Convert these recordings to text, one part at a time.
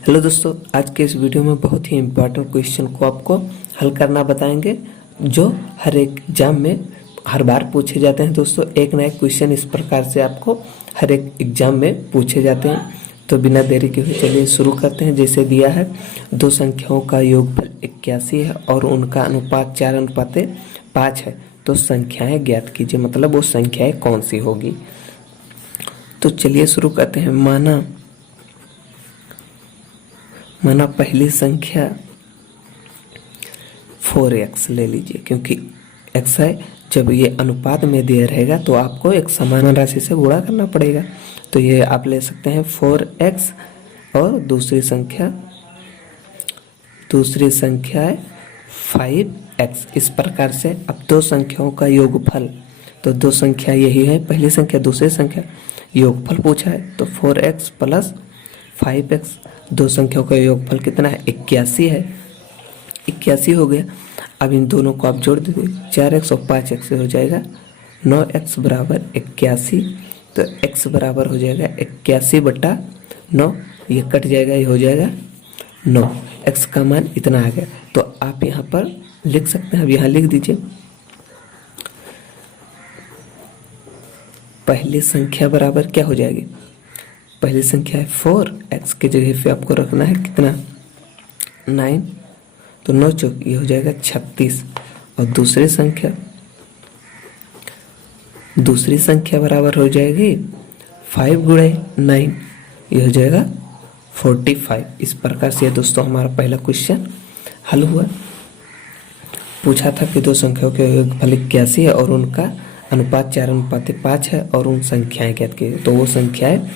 Hello दोस्तों, आज के इस वीडियो में बहुत ही इम्पोर्टेंट क्वेश्चन को आपको हल करना बताएंगे जो हर एक एग्जाम में हर बार पूछे जाते हैं। दोस्तों, एक ना एक क्वेश्चन इस प्रकार से आपको हर एक एग्जाम में पूछे जाते हैं। तो बिना देरी के हुए चलिए शुरू करते हैं। जैसे दिया है, दो संख्याओं का योगफल 81 है और उनका अनुपात 4:5 है, तो संख्याएं ज्ञात कीजिए। मतलब वो संख्याएं कौन सी होगी। तो चलिए शुरू करते हैं। माना पहली संख्या 4x ले लीजिए, क्योंकि x है। जब ये अनुपात में दिया रहेगा तो आपको एक समान राशि से गुणा करना पड़ेगा। तो ये आप ले सकते हैं 4x और दूसरी संख्या है 5x। इस प्रकार से अब दो संख्याओं का योगफल, तो दो संख्या यही है, पहली संख्या दूसरी संख्या, योगफल पूछा है। तो 4x प्लस 5x, दो संख्याओं का योगफल कितना है? 81 है। 81 हो गया। अब इन दोनों को आप जोड़ दीजिए, 4x और 5x से हो जाएगा 9x बराबर 81। तो x बराबर हो जाएगा 81/9, ये कट जाएगा, ये हो जाएगा 9। x का मान इतना आ गया। तो आप यहाँ पर लिख सकते हैं। अब यहाँ लिख दीजिए, पहली संख्या बराबर क्या हो जाएगी? पहली संख्या है 4x की जगह पे आपको रखना है कितना? 9। तो 9 चौक ये हो जाएगा 36। और दूसरी संख्या बराबर हो जाएगी 5 गुणे 9, ये हो जाएगा 45। इस प्रकार से दोस्तों हमारा पहला क्वेश्चन हल हुआ। पूछा था कि दो संख्याओं के योगफल 81 है और उनका अनुपात 4:5 है और उन संख्याएं ज्ञात कीजिए। तो वो संख्याएं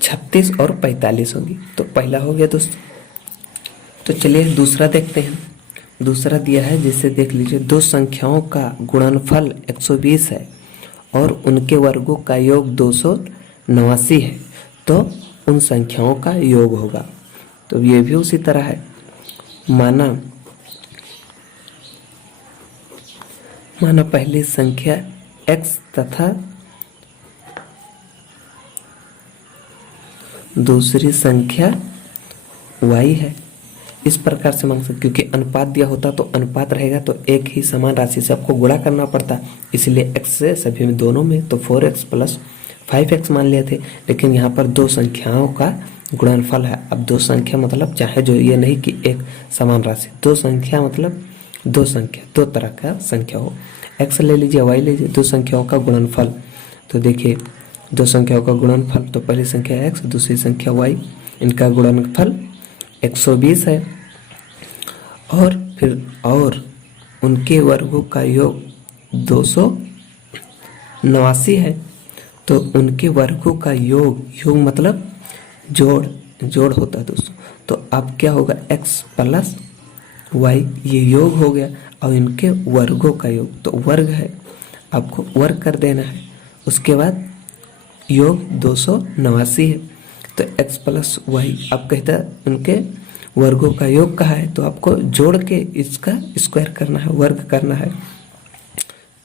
36 और 45 होंगी। तो पहला हो गया दोस्तों। तो चलिए दूसरा देखते हैं। दूसरा दिया है, जिसे देख लीजिए, दो संख्याओं का गुणनफल 120 है और उनके वर्गों का योग 289 है, तो उन संख्याओं का योग होगा। तो ये भी उसी तरह है। माना पहली संख्या x तथा दूसरी संख्या y है। इस प्रकार से मांग सकते, क्योंकि अनुपात दिया होता तो अनुपात रहेगा तो एक ही समान राशि से आपको गुणा करना पड़ता, इसलिए x से सभी में दोनों में, तो 4x प्लस 5x मान लिए थे। लेकिन यहाँ पर दो संख्याओं का गुणनफल है। अब दो संख्या मतलब चाहे जो ये नहीं कि एक समान राशि, दो संख्या मतलब दो तरह का संख्या हो। x ले लीजिए, y ले लीजिए, दो संख्याओं का गुणनफल। तो देखिए, दो संख्याओं का गुणनफल, तो पहली संख्या x, दूसरी संख्या y, इनका गुणनफल 120 है। और उनके वर्गों का योग 289 है। तो उनके वर्गों का योग मतलब जोड़ होता है दोस्तों। तो अब क्या होगा? x प्लस y, ये योग हो गया, और इनके वर्गों का योग, तो वर्ग है, आपको वर्ग कर देना है। उसके बाद योग 289 है। तो x प्लस वाई, अब कहता है उनके वर्गों का योग कहा है, तो आपको जोड़ के इसका स्क्वायर करना है, वर्ग करना है।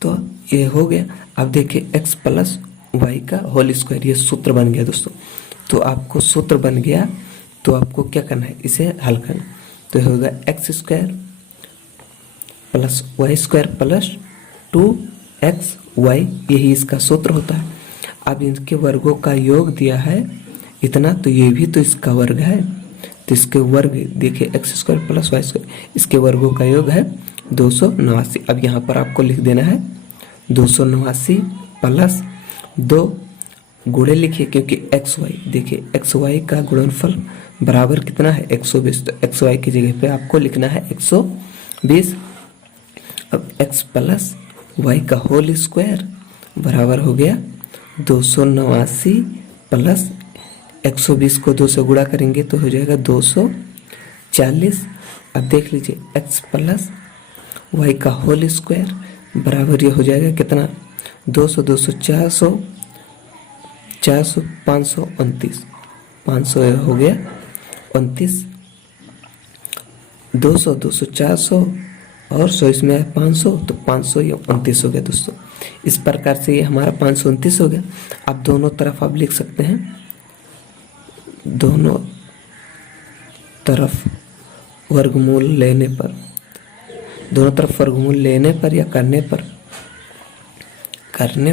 तो ये हो गया। अब देखिए, x प्लस वाई का होल स्क्वायर, ये सूत्र बन गया दोस्तों। तो आपको सूत्र बन गया, तो आपको क्या करना है? इसे हल करना। तो ये होगा x square plus y square plus 2xy, यही इसका सूत्र होता है। अब इनके वर्गों का योग दिया है इतना, तो ये भी तो इसका वर्ग है, तो इसके वर्ग देखिए x square plus y square, इसके वर्गों का योग है 289। अब यहाँ पर आपको लिख देना है 289 प्लस 2 गुणे लिखिए, क्योंकि xy, देखिए xy का गुणनफल बराबर कितना है? 120। तो xy की जगह पे आपको लिखना है 120। अब x प्लस वाई का होल स्क्वायर बराबर हो गया 289 प्लस 120 को 2 से गुणा करेंगे तो हो जाएगा 240। अब देख लीजिए, x प्लस वाई का होल स्क्वायर बराबर ये हो जाएगा कितना? 200 400 529, 500 हो गया 29, 200 400 और 100 इसमें है 500, तो 500 या 29 हो गया दोस्तों। इस प्रकार से ये हमारा 529 हो गया। अब दोनों तरफ आप लिख सकते हैं, दोनों तरफ वर्गमूल लेने पर, दोनों तरफ वर्गमूल लेने पर या करने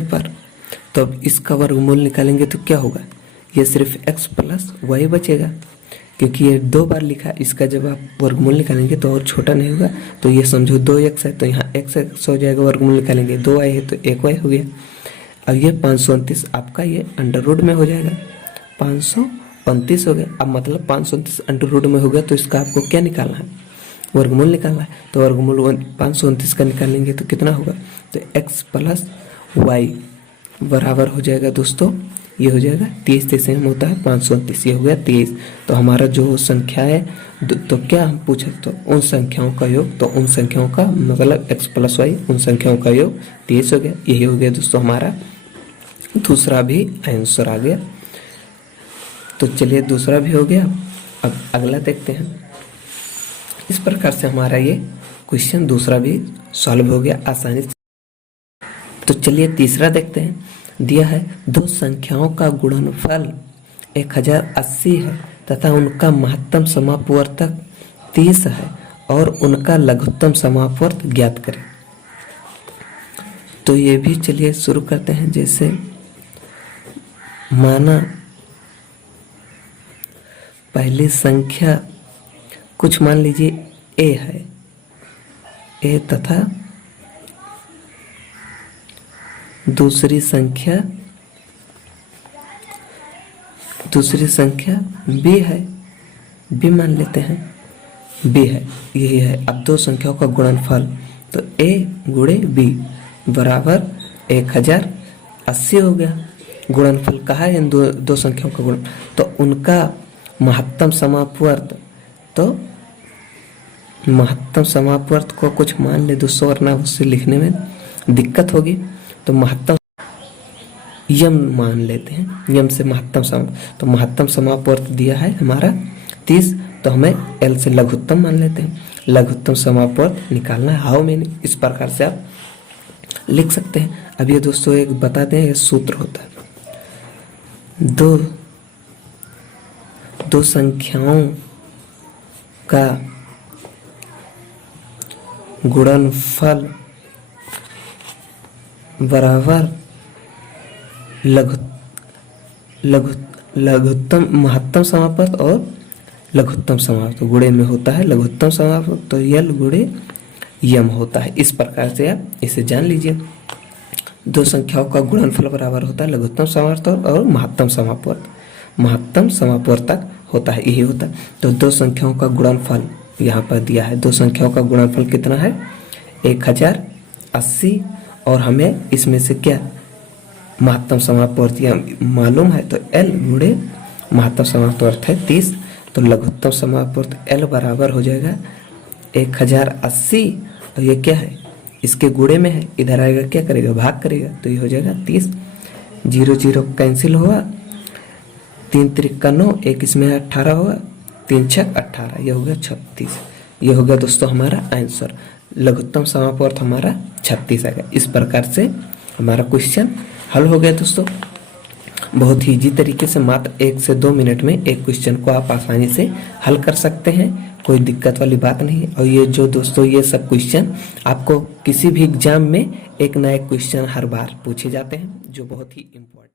पर तो अब इसका वर्गमूल निकालेंगे तो क्या होगा, ये सिर्फ x प्लस वाई बचेगा, क्योंकि ये 2 बार लिखा। इसका जब आप वर्गमूल निकालेंगे तो और छोटा नहीं होगा, तो ये समझो 2x है तो यहाँ x हो जाएगा, वर्गमूल निकालेंगे 2y है तो 1y हो गया। अब ये 529 आपका ये अंडर रूट में हो जाएगा, 529 हो गया। अब मतलब 529 अंडर रूट में हो गया तो इसका आपको क्या निकालना है, वर्गमूल निकालना है। तो वर्गमूल 529 का निकालेंगे तो कितना होगा, तो x प्लस वाई बराबर हो जाएगा दोस्तों, ये हो जाएगा 23। जैसे हम होता है 529, ये हो गया 23। तो हमारा जो संख्या है तो क्या हम पूछे, तो उन संख्याओं का योग, तो उन संख्याओं का मतलब x प्लस वाई उन संख्याओं का योग 23 हो गया। यही हो गया दोस्तों हमारा दूसरा भी आंसर आ गया। तो चलिए दूसरा भी हो गया, अब अगला देखते हैं। इस प्रकार से हमारा ये क्वेश्चन दूसरा भी सॉल्व हो गया आसानी से। तो चलिए तीसरा देखते हैं। दिया है 2 संख्याओं का गुणनफल 1080 है तथा उनका महत्तम समापवर्तक 30 है और उनका लघुत्तम समापवर्त ज्ञात करें। तो ये भी चलिए शुरू करते हैं। जैसे माना पहली संख्या कुछ मान लीजिए a है, a तथा दूसरी संख्या b है, b मान लेते हैं, b है, यही है। अब 2 संख्याओं का गुणनफल तो a गुणे b बराबर 1080 हो गया। गुणनफल कहा है इन दो संख्याओं का गुण, तो उनका महत्तम समापवर्त, तो महत्तम समापवर्त को कुछ मान ले दोस्तों, वरना उससे लिखने में दिक्कत होगी। तो महत्तम यम मान लेते हैं, यम से महत्तम तो महत्तम समापवर्त दिया है हमारा 30, तो हमें एल से लघुत्तम मान लेते हैं। लघुत्तम समापवर्त निकालना है, हाउ मेनी, इस प्रकार से आप लिख सकते हैं। अब ये दोस्तों एक बताते हैं, ये सूत्र होता है दो संख्याओं का गुणनफल बराबर लघुत्तम महत्तम समापवर्त और लघुत्तम समापवर्त, गुणे में होता है लघुत्तम समापवर्त, तो यल गुणे यम होता है। इस प्रकार से आप इसे जान लीजिए। 2 संख्याओं का गुणनफल बराबर होता है लघुत्तम समापवर्त और महत्तम समापवर्तक होता है, यही होता है। तो 2 संख्याओं का गुणनफल यहाँ पर दिया है, 2 संख्याओं का गुणनफल कितना है 1080, और हमें इसमें से क्या महत्तम समापवर्त मालूम है, तो L गुणे महत्तम समापवर्त है 30, तो लघुत्तम समापवर्त L बराबर हो जाएगा 1080, और ये क्या है इसके गुणे में है, इधर आएगा क्या करेगा भाग करेगा, तो ये हो जाएगा 30। 0 0 कैंसिल हुआ, 3 त्रिका 9, 1 इसमें 18 होगा, 3 6 18, ये हो गया 36। ये हो गया दोस्तों हमारा आंसर, लघुत्तम समापवर्त हमारा 36 आ गया। इस प्रकार से हमारा क्वेश्चन हल हो गया दोस्तों। बहुत ही इजी तरीके से मात्र 1 से 2 मिनट में एक क्वेश्चन को आप आसानी से हल कर सकते हैं, कोई दिक्कत वाली बात नहीं है। और ये जो दोस्तों ये सब क्वेश्चन आपको किसी भी एग्जाम में एक ना एक क्वेश्चन हर बार पूछे जाते हैं, जो बहुत ही इम्पोर्टेंट